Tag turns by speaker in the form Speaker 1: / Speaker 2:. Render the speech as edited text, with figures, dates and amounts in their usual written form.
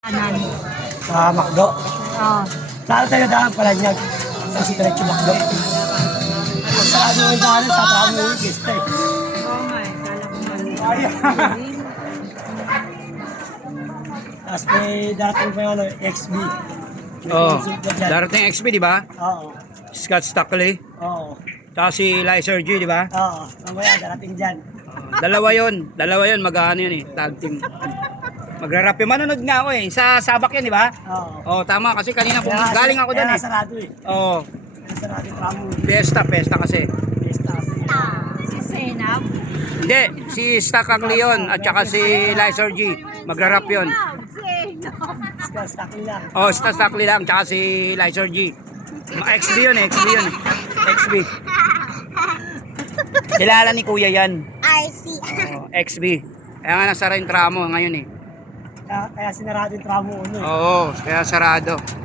Speaker 1: Anan.
Speaker 2: Sa Macdo.
Speaker 1: Oo.
Speaker 2: Saan tayo daan pala niya? Sa Stretch Macdo. Sarado yung daan sa tramo yung pista eh.
Speaker 1: Oo nga eh. Kala ko nga.
Speaker 2: Ay. Tapos may darating pa yung ano, XB.
Speaker 3: Oh, darating XP, di ba?
Speaker 2: Oo.
Speaker 3: Scott Stockley.
Speaker 2: Oo.
Speaker 3: Tapos si Lizer G, di ba?
Speaker 2: Oo. Mamaya darating dyan.
Speaker 3: Dalawa yun, mag-ano yun eh, tag team. Magra-rap yun. Manonood nga ako eh, sa Sabak yun, di ba?
Speaker 2: Oo.
Speaker 3: Oh, tama, kasi kanina
Speaker 2: Kaya-
Speaker 3: galing ako doon
Speaker 2: kaya
Speaker 3: eh.
Speaker 2: sarado eh.
Speaker 3: Oh,
Speaker 2: Kaya sarado yung tramo.
Speaker 3: pesta kasi.
Speaker 2: Pista kasi.
Speaker 1: Si Senab.
Speaker 3: Hindi, si Stockley yun, at saka si Lizer G. Magra-rap yun.
Speaker 1: Senab.
Speaker 2: Stuck lang.
Speaker 3: Oh, Stockley lang, tsaka si Lizer G. XB yun eh. XB. Kilala ni Kuya yan.
Speaker 1: RC.
Speaker 3: Oh, XB. Kaya nga nasara yung tramo ngayon eh.
Speaker 2: Kaya sinarado yung tramo uno eh.
Speaker 3: Oo, kaya sarado.